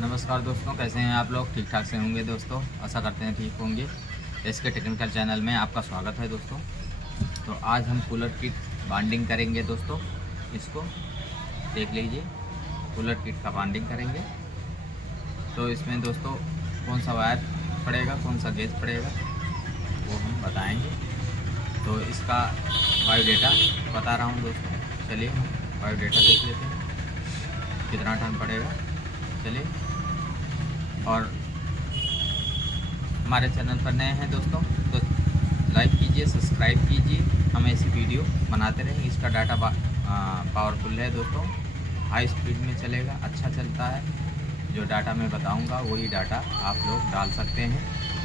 नमस्कार दोस्तों, कैसे हैं आप लोग? ठीक ठाक से होंगे दोस्तों, आशा करते हैं ठीक होंगे। इसके टेक्निकल चैनल में आपका स्वागत है दोस्तों। तो आज हम कूलर किट बाइंडिंग करेंगे दोस्तों। इसको देख लीजिए, कूलर किट का बाइंडिंग करेंगे। तो इसमें दोस्तों कौन सा वायर पड़ेगा, कौन सा गेज पड़ेगा, वो हम बताएंगे। तो इसका बायोडेटा बता रहा हूँ दोस्तों। चलिए हम बायोडेटा देख लेते हैं, कितना टन पड़ेगा। चलिए, और हमारे चैनल पर नए हैं दोस्तों तो लाइक कीजिए, सब्सक्राइब कीजिए। हम ऐसी वीडियो बनाते रहेंगे। इसका डाटा पावरफुल है दोस्तों, हाई स्पीड में चलेगा, अच्छा चलता है। जो डाटा मैं बताऊंगा वही डाटा आप लोग डाल सकते हैं।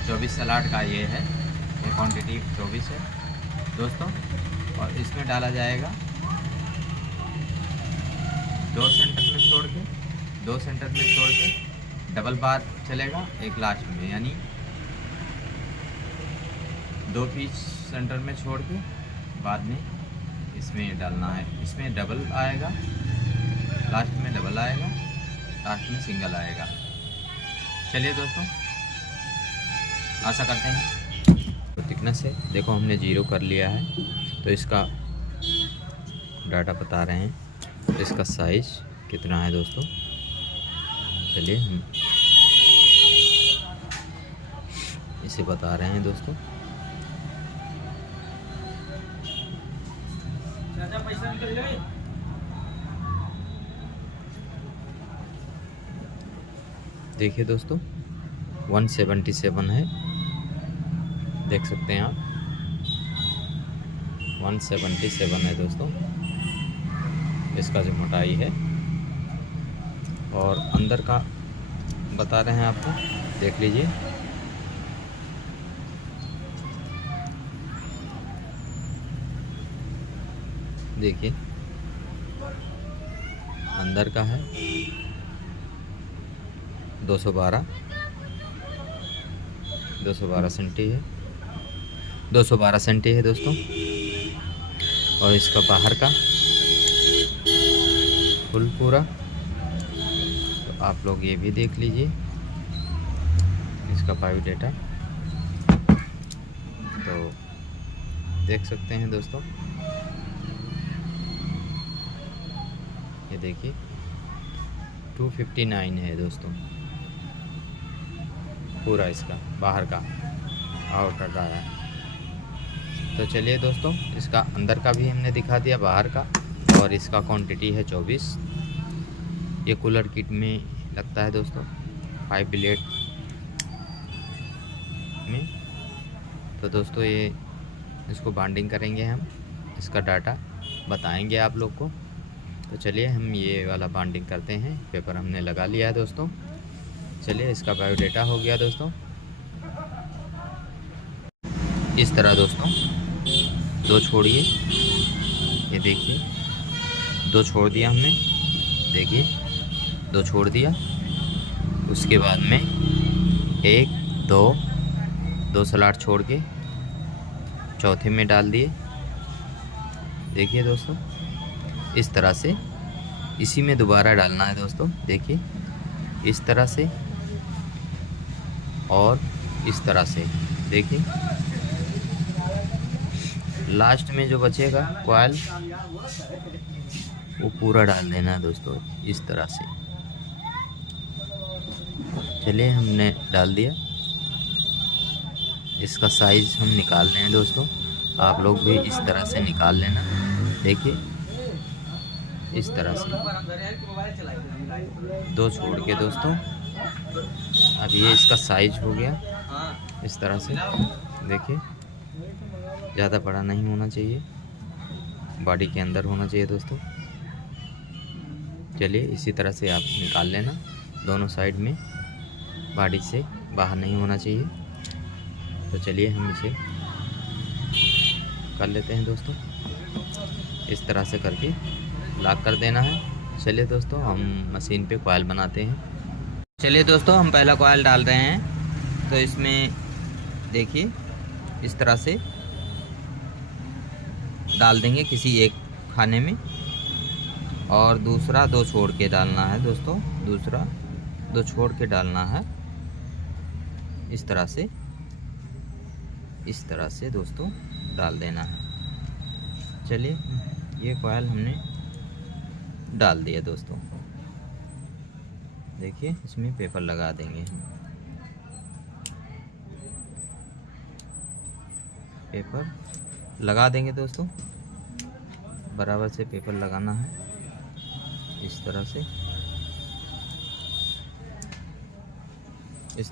24 स्लॉट का ये है, ये क्वांटिटी 24 है दोस्तों। और इसमें डाला जाएगा 2 सेंटर में छोड़ के, 2 सेंटर में छोड़ के डबल बार चलेगा एक लास्ट में, यानी 2 पीस सेंटर में छोड़ के बाद में इसमें डालना है। इसमें डबल आएगा, लास्ट में डबल आएगा, लास्ट में सिंगल आएगा। चलिए दोस्तों, आशा करते हैं। तो थिकनेस है, देखो हमने 0 कर लिया है। तो इसका डाटा बता रहे हैं, इसका साइज कितना है दोस्तों। चलिए हम इसे बता रहे हैं दोस्तों। देखिए दोस्तों 177 है, देख सकते हैं आप। 177 है दोस्तों इसका जो मोटाई है। और अंदर का बता रहे हैं आपको, देख लीजिए। देखिए अंदर का है 212 सेंटी है, 212 सेंटी है दोस्तों। और इसका बाहर का फुल पूरा, तो आप लोग ये भी देख लीजिए इसका बायोडेटा। तो देख सकते हैं दोस्तों, ये देखिए 259 है दोस्तों पूरा इसका बाहर का आउटर रहा है। तो चलिए दोस्तों, इसका अंदर का भी हमने दिखा दिया, बाहर का। और इसका क्वांटिटी है 24। ये कूलर किट में लगता है दोस्तों 5 ब्लेड में। तो दोस्तों ये इसको बाइंडिंग करेंगे हम, इसका डाटा बताएंगे आप लोग को। तो चलिए हम ये वाला बाइंडिंग करते हैं। पेपर हमने लगा लिया है दोस्तों। चलिए, इसका बायोडेटा हो गया दोस्तों इस तरह दोस्तों। 2 छोड़िए, ये देखिए 2 छोड़ दिया हमने, देखिए 2 छोड़ दिया। उसके बाद में 1 2 स्लॉट छोड़ के चौथे में डाल दिए। देखिए दोस्तों इस तरह से, इसी में दोबारा डालना है दोस्तों। देखिए इस तरह से और इस तरह से। देखिए लास्ट में जो बचेगा कॉइल वो पूरा डाल देना है दोस्तों इस तरह से। चलिए हमने डाल दिया। इसका साइज हम निकाल रहे हैं दोस्तों, आप लोग भी इस तरह से निकाल लेना। देखिए इस तरह से 2 छोड़ के दोस्तों। अब ये इसका साइज हो गया इस तरह से। देखिए ज़्यादा बड़ा नहीं होना चाहिए, बॉडी के अंदर होना चाहिए दोस्तों। चलिए इसी तरह से आप निकाल लेना, दोनों साइड में, बॉडी से बाहर नहीं होना चाहिए। तो चलिए हम इसे कर लेते हैं दोस्तों। इस तरह से करके लॉक कर देना है। चलिए दोस्तों हम मशीन पे कॉइल बनाते हैं। चलिए दोस्तों हम पहला कॉइल डाल रहे हैं। तो इसमें देखिए इस तरह से डाल देंगे किसी एक खाने में, और दूसरा 2 छोड़ के डालना है दोस्तों। दूसरा दो छोड़ के डालना है, इस तरह से दोस्तों डाल देना है। चलिए ये कॉइल हमने डाल दिया दोस्तों। देखिए इसमें पेपर लगा देंगे, पेपर लगा देंगे दोस्तों। बराबर से पेपर लगाना है, इस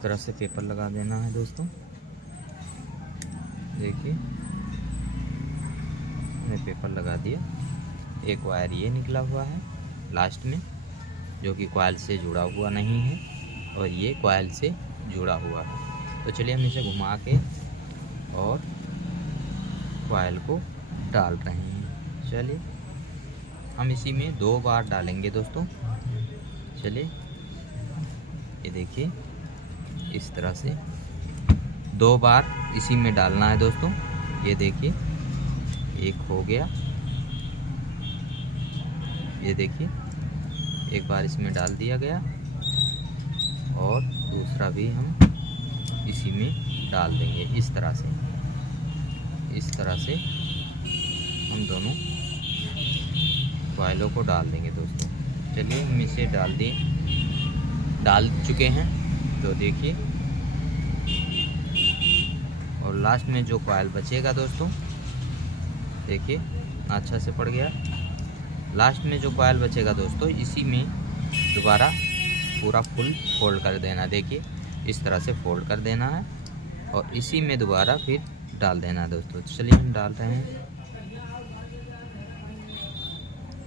तरह से पेपर लगा देना है दोस्तों। देखिए मैंने पेपर लगा दिया। एक वायर ये निकला हुआ है लास्ट में, जो कि कॉइल से जुड़ा हुआ नहीं है, और ये कॉइल से जुड़ा हुआ है। तो चलिए हम इसे घुमा के और कॉइल को डाल रहे हैं। चलिए हम इसी में 2 बार डालेंगे दोस्तों। चलिए ये देखिए इस तरह से 2 बार इसी में डालना है दोस्तों। ये देखिए एक हो गया, ये देखिए एक बार इसमें डाल दिया गया, और दूसरा भी हम इसी में डाल देंगे। इस तरह से हम दोनों कॉइलों को डाल देंगे दोस्तों। चलिए हम इसे डाल चुके हैं, तो देखिए। और लास्ट में जो कॉइल बचेगा दोस्तों, देखिए अच्छा से पड़ गया। लास्ट में जो कॉइल बचेगा दोस्तों, इसी में दोबारा पूरा फुल फोल्ड कर देना। देखिए इस तरह से फोल्ड कर देना है, और इसी में दोबारा फिर डाल देना है दोस्तों। चलिए हम डाल रहे हैं,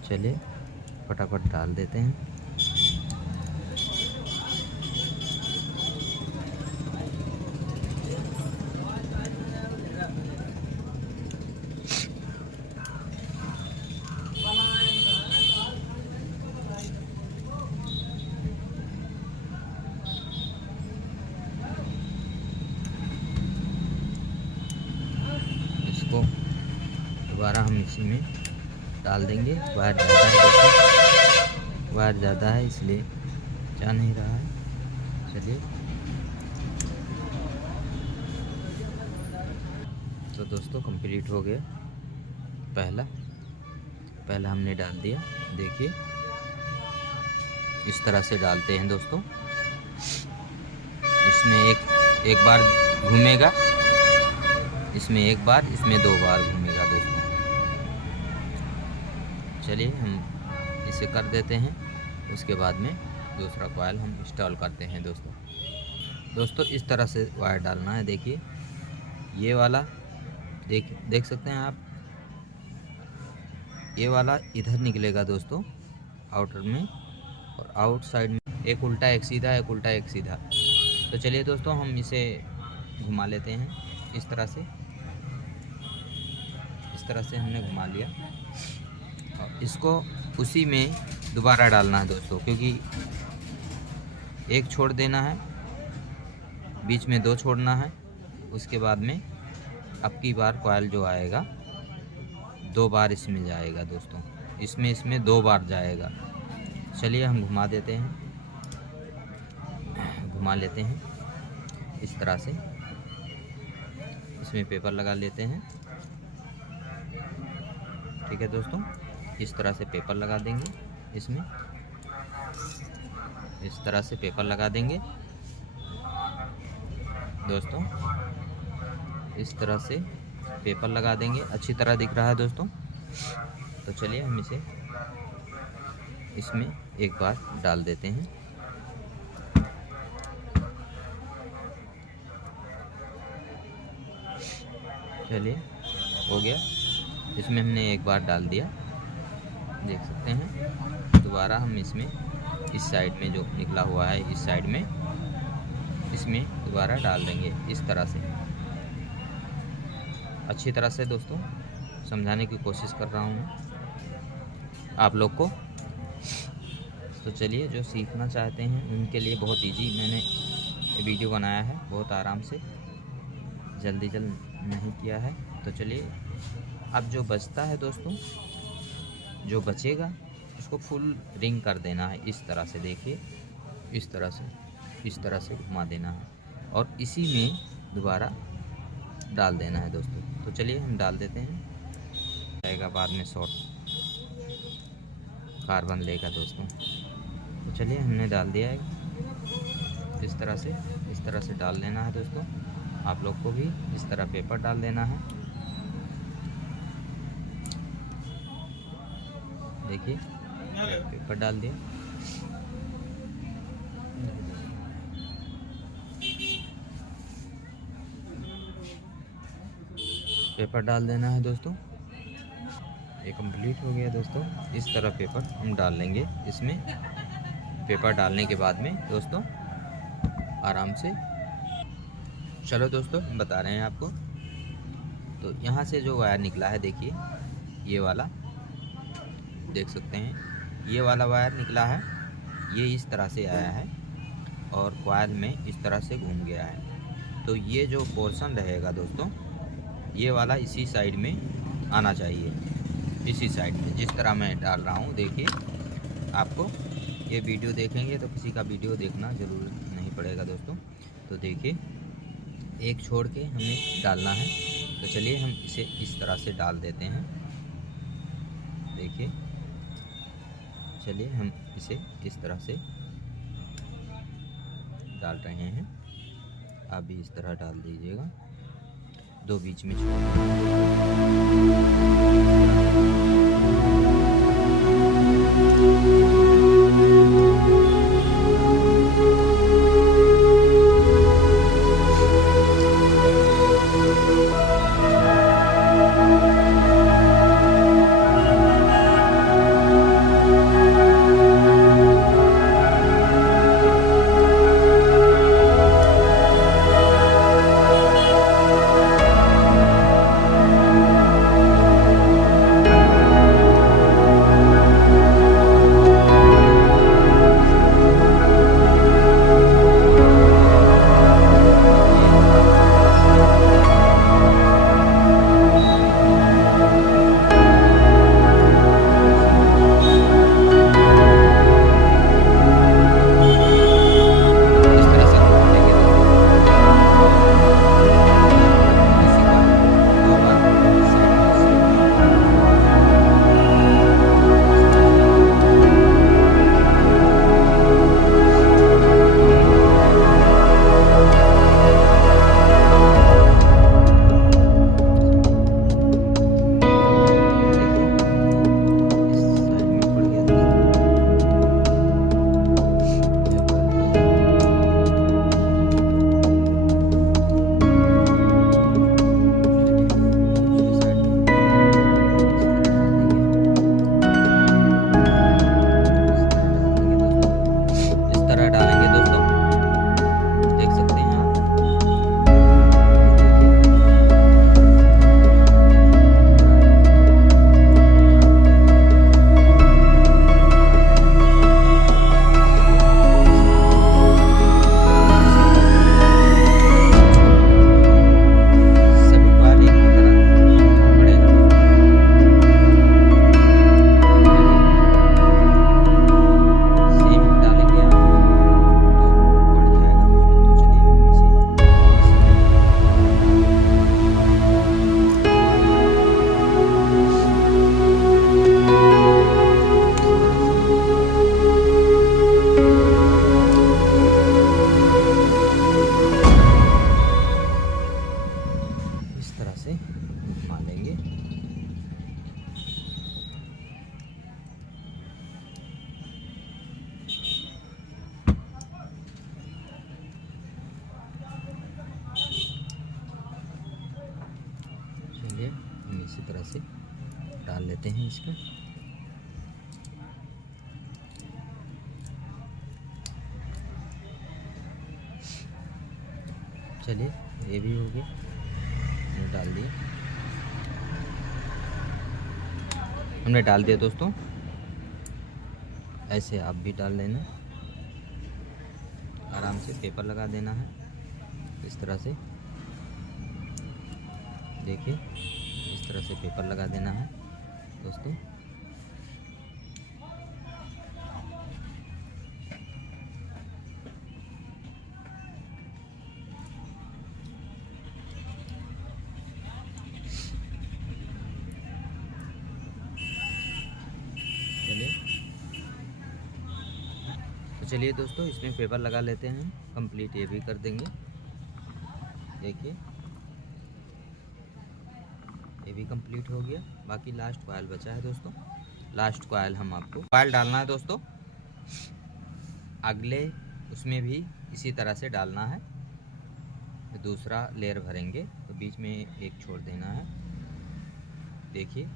चलिए फटाफट डाल देते हैं। दोबारा हम इसी में डाल देंगे। वायर ज़्यादा है दोस्तों, वायर ज़्यादा है इसलिए जा नहीं रहा है। चलिए तो दोस्तों कंप्लीट हो गया। पहला हमने डाल दिया। देखिए इस तरह से डालते हैं दोस्तों। इसमें एक बार घूमेगा, इसमें एक बार, इसमें 2 बार घूमेगा दोस्तों। चलिए हम इसे कर देते हैं, उसके बाद में दूसरा कॉइल हम इंस्टॉल करते हैं दोस्तों। इस तरह से वायर डालना है। देखिए ये वाला देख सकते हैं आप, ये वाला इधर निकलेगा दोस्तों आउटर में, और आउटसाइड में एक उल्टा एक सीधा, एक उल्टा एक सीधा। तो चलिए दोस्तों हम इसे घुमा लेते हैं। इस तरह से हमने घुमा लिया, और इसको उसी में दोबारा डालना है दोस्तों, क्योंकि एक छोड़ देना है, बीच में 2 छोड़ना है। उसके बाद में अब की बार कॉइल जो आएगा 2 बार इसमें जाएगा दोस्तों, इसमें 2 बार जाएगा। चलिए हम घुमा लेते हैं इस तरह से। इसमें पेपर लगा लेते हैं, ठीक है दोस्तों। इस तरह से पेपर लगा देंगे, इसमें इस तरह से पेपर लगा देंगे दोस्तों। इस तरह से पेपर लगा देंगे। अच्छी तरह दिख रहा है दोस्तों। तो चलिए हम इसे इसमें एक बार डाल देते हैं। चलिए हो गया। इसमें हमने एक बार डाल दिया, देख सकते हैं। दोबारा हम इसमें इस साइड में जो निकला हुआ है, इस साइड में इसमें दोबारा डाल देंगे इस तरह से। अच्छी तरह से दोस्तों समझाने की कोशिश कर रहा हूँ आप लोग को। तो चलिए जो सीखना चाहते हैं उनके लिए बहुत इजी मैंने ये वीडियो बनाया है, बहुत आराम से, जल्दी नहीं किया है। तो चलिए अब जो बचता है दोस्तों, जो बचेगा उसको फुल रिंग कर देना है इस तरह से। देखिए इस तरह से घुमा देना है और इसी में दोबारा डाल देना है दोस्तों। तो चलिए हम डाल देते हैं, जाएगा बाद में शॉर्ट कार्बन लेगा दोस्तों। तो चलिए हमने डाल दिया है, इस तरह से डाल लेना है दोस्तों। आप लोग को भी इस तरह पेपर डाल देना है। देखिए पेपर डाल दिया। पेपर डाल देना है दोस्तों। ये कंप्लीट हो गया दोस्तों। इस तरह पेपर हम डाल लेंगे इसमें। पेपर डालने के बाद में दोस्तों आराम से, चलो दोस्तों हम बता रहे हैं आपको। तो यहाँ से जो वायर निकला है, देखिए ये वाला देख सकते हैं, ये वाला वायर निकला है, ये इस तरह से आया है और कॉइल में इस तरह से घूम गया है। तो ये जो पोर्शन रहेगा दोस्तों, ये वाला इसी साइड में आना चाहिए, इसी साइड में जिस तरह मैं डाल रहा हूँ। देखिए आपको ये वीडियो देखेंगे तो किसी का वीडियो देखना ज़रूर नहीं पड़ेगा दोस्तों। तो देखिए एक छोड़ के हमें डालना है। तो चलिए हम इसे इस तरह से डाल देते हैं। देखिए चलिए हम इसे इस तरह से डाल रहे हैं। आप भी इस तरह डाल दीजिएगा, दो बीच में इसी तरह से डाल लेते हैं इसको। चलिए ये भी हो गया, हमने डाल दिया, हमने डाल दिया दोस्तों। ऐसे आप भी डाल लेना, आराम से पेपर लगा देना है इस तरह से। देखिए इस तरह से पेपर लगा देना है दोस्तों। चलिए दोस्तों, इसमें पेपर लगा लेते हैं, कंप्लीट ये भी कर देंगे। देखिए ये भी कंप्लीट हो गया, बाकी लास्ट कॉइल बचा है दोस्तों। लास्ट कॉइल हम आपको कॉइल डालना है दोस्तों, अगले उसमें भी इसी तरह से डालना है। तो दूसरा लेयर भरेंगे तो बीच में एक छोड़ देना है। देखिए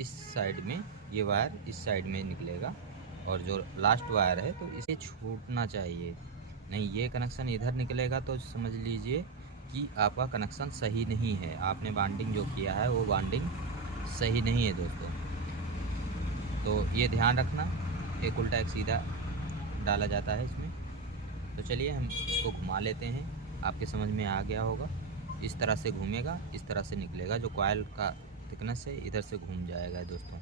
इस साइड में ये वायर इस साइड में निकलेगा और जो लास्ट वायर है तो इसे छूटना चाहिए, नहीं ये कनेक्शन इधर निकलेगा तो समझ लीजिए कि आपका कनेक्शन सही नहीं है, आपने बाइंडिंग जो किया है वो बाइंडिंग सही नहीं है दोस्तों। तो ये ध्यान रखना, एक उल्टा एक सीधा डाला जाता है इसमें। तो चलिए हम इसको घुमा लेते हैं, आपके समझ में आ गया होगा। इस तरह से घूमेगा, इस तरह से निकलेगा, जो कॉइल का थिकनेस है इधर से घूम जाएगा दोस्तों,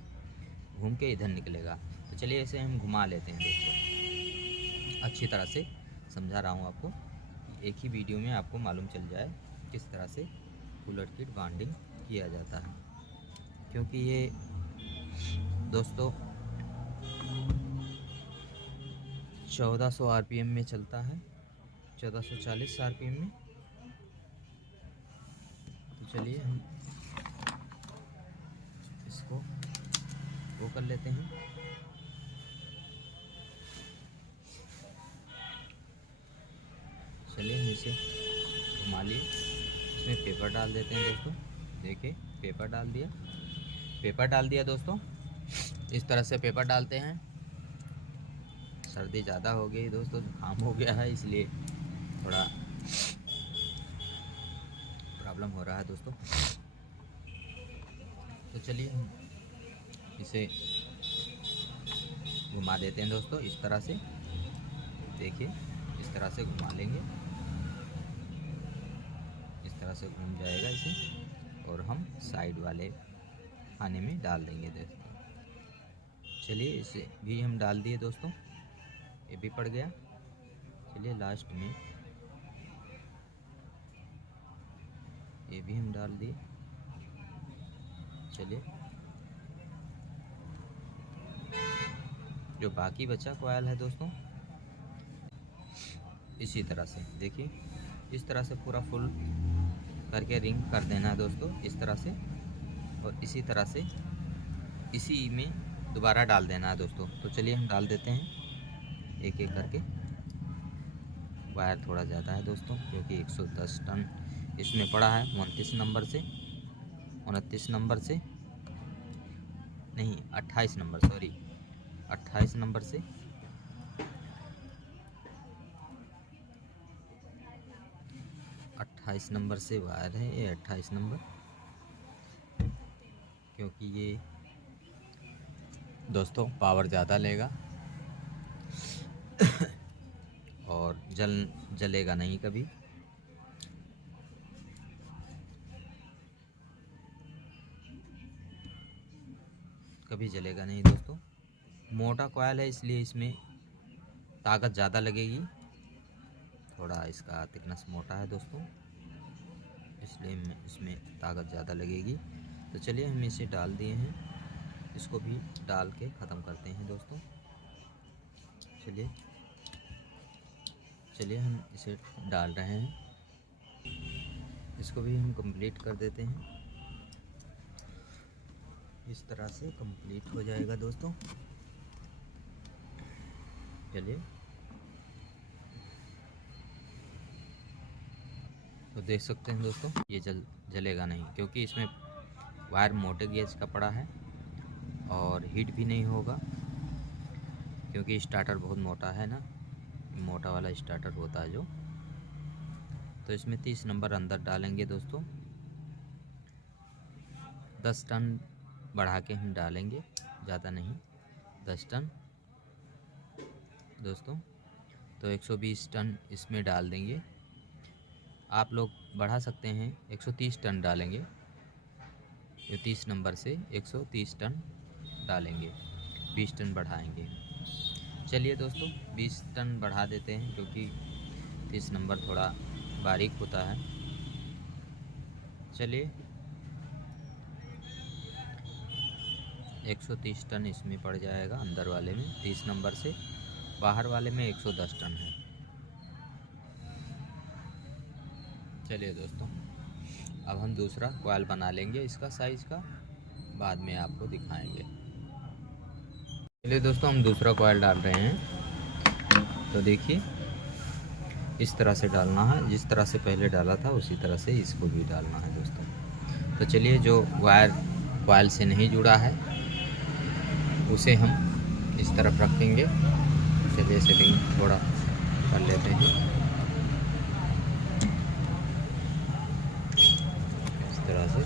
घूम के इधर निकलेगा। तो चलिए इसे हम घुमा लेते हैं दोस्तों, अच्छी तरह से समझा रहा हूँ आपको, एक ही वीडियो में आपको मालूम चल जाए किस तरह से कूलर किट बाइंडिंग किया जाता है। क्योंकि ये दोस्तों 1400 आरपीएम में चलता है, 1440 आरपीएम में। तो चलिए हम इसको वो कर लेते हैं। चलिए हम इसे घुमा लिए, इसमें पेपर डाल देते हैं दोस्तों। देखिए पेपर डाल दिया, पेपर डाल दिया दोस्तों। इस तरह से पेपर डालते हैं। सर्दी ज़्यादा हो गई दोस्तों, जुकाम हो गया है, इसलिए थोड़ा प्रॉब्लम हो रहा है दोस्तों। तो चलिए हम इसे घुमा देते हैं दोस्तों इस तरह से। देखिए इस तरह से घुमा लेंगे, इस तरह से घूम जाएगा इसे, और हम साइड वाले खाने में डाल देंगे दोस्तों। चलिए इसे भी हम डाल दिए दोस्तों, ये भी पड़ गया। चलिए लास्ट में ये भी हम डाल दिए। चलिए जो बाकी बचा कॉइल है दोस्तों, इसी तरह से देखिए, इस तरह से पूरा फुल करके रिंग कर देना है दोस्तों, इस तरह से। और इसी तरह से इसी में दोबारा डाल देना है दोस्तों। तो चलिए हम डाल देते हैं एक एक करके। वायर थोड़ा ज़्यादा है दोस्तों, क्योंकि 110 टन इसमें पड़ा है। 29 नंबर से 29 नंबर से नहीं 28 नंबर, सॉरी 28 नंबर से 28 नंबर से वायर है ये, 28 नंबर, क्योंकि ये दोस्तों पावर ज़्यादा लेगा और जलेगा नहीं कभी। कभी जलेगा नहीं दोस्तों। मोटा कॉइल है इसलिए इसमें ताकत ज़्यादा लगेगी, थोड़ा इसका थिकनेस मोटा है दोस्तों, इसलिए इसमें ताकत ज़्यादा लगेगी। तो चलिए हम इसे डाल दिए हैं, इसको भी डाल के ख़त्म करते हैं दोस्तों। चलिए हम इसे डाल रहे हैं, इसको भी हम कंप्लीट कर देते हैं। इस तरह से कंप्लीट हो जाएगा दोस्तों। चलिए तो देख सकते हैं दोस्तों, ये जलेगा नहीं, क्योंकि इसमें वायर मोटे गेज का पड़ा है और हीट भी नहीं होगा, क्योंकि स्टार्टर बहुत मोटा है ना, मोटा वाला स्टार्टर होता है जो। तो इसमें 30 नंबर अंदर डालेंगे दोस्तों, 10 टन बढ़ा के हम डालेंगे, ज़्यादा नहीं, 10 टन दोस्तों। तो 120 टन इसमें डाल देंगे, आप लोग बढ़ा सकते हैं, 130 टन डालेंगे। ये 30 नंबर से 130 टन डालेंगे, 20 टन बढ़ाएंगे। चलिए दोस्तों 20 टन बढ़ा देते हैं, क्योंकि 30 नंबर थोड़ा बारीक होता है। चलिए 130 टन इसमें पड़ जाएगा अंदर वाले में, 30 नंबर से बाहर वाले में 110 टन है। चलिए दोस्तों, अब हम दूसरा कॉइल बना लेंगे इसका साइज़ का, बाद में आपको दिखाएंगे। चलिए दोस्तों, हम दूसरा कॉइल डाल रहे हैं। तो देखिए, इस तरह से डालना है, जिस तरह से पहले डाला था उसी तरह से इसको भी डालना है दोस्तों। तो चलिए, जो वायर कॉइल से नहीं जुड़ा है उसे हम इस तरफ रखेंगे। चलिए सेटिंग थोड़ा कर लेते हैं इस तरह से।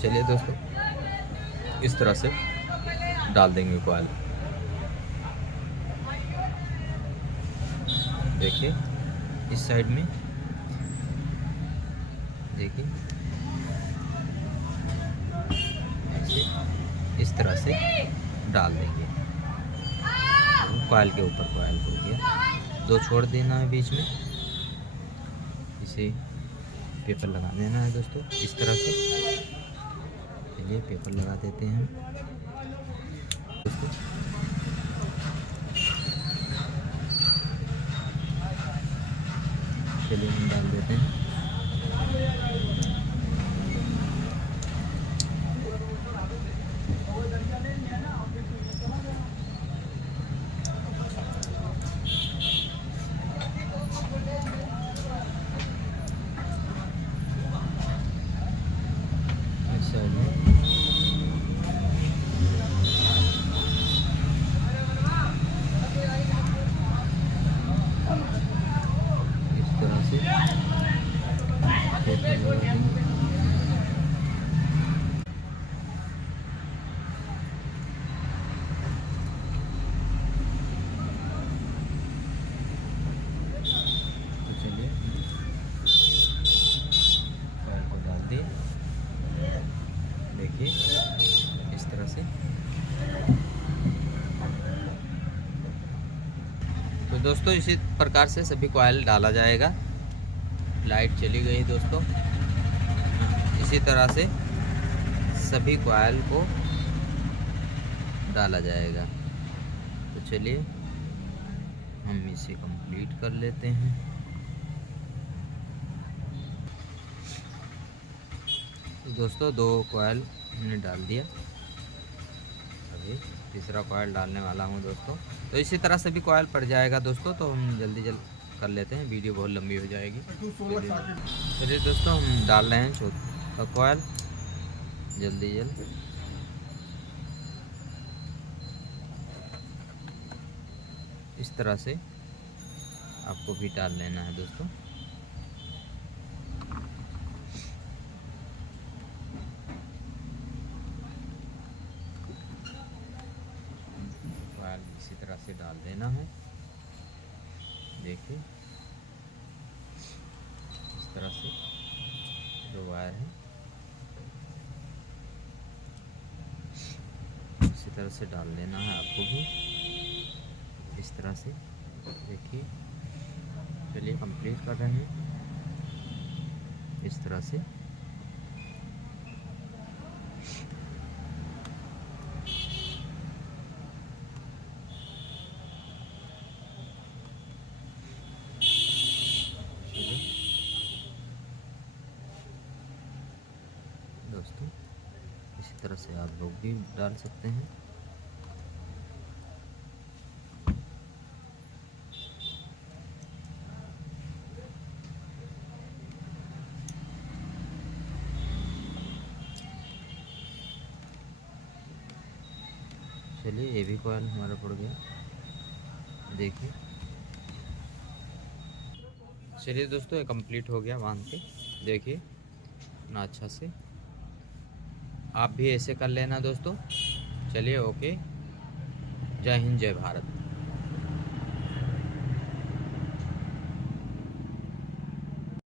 चलिए दोस्तों, इस तरह से डाल देंगे कॉइल। देखिए, इस साइड में देखिए, ऐसे इस तरह से डाल देंगे। कॉइल के ऊपर कॉइल हो गया, 2 छोड़ देना है बीच में। इसे पेपर लगा देना है दोस्तों इस तरह से। चलिए पेपर लगा देते हैं दोस्तों। चलिए हम डाल देते हैं। देखिए इस तरह से। तो दोस्तों, इसी प्रकार से सभी कॉइल डाला जाएगा। लाइट चली गई दोस्तों। इसी तरह से सभी कॉइल को डाला जाएगा। तो चलिए हम इसे कंप्लीट कर लेते हैं। तो दोस्तों, 2 कॉइल हमने डाल दिया। अभी तीसरा कॉइल डालने वाला हूँ दोस्तों। तो इसी तरह से भी कॉइल पड़ जाएगा दोस्तों। तो हम जल्दी कर लेते हैं, वीडियो बहुत लंबी हो जाएगी। चलिए दोस्तों, हम डाल रहे हैं चौथा कॉइल जल्दी इस तरह से आपको भी डाल लेना है दोस्तों। इसी तरह से डाल देना है। देखिए इस तरह से जो वायर है इसी तरह से डाल लेना है आपको भी इस तरह से। देखिए, चलिए कंप्लीट कर रहे हैं इस तरह से। दोस्तों, इसी तरह से आप लोग भी डाल सकते हैं। चलिए, ये भी कॉइल हमारा पड़ गया। देखिए, चलिए दोस्तों, ये कंप्लीट हो गया बांध के। देखिए इतना अच्छा से आप भी ऐसे कर लेना दोस्तों। चलिए, ओके। जय हिंद, जय भारत।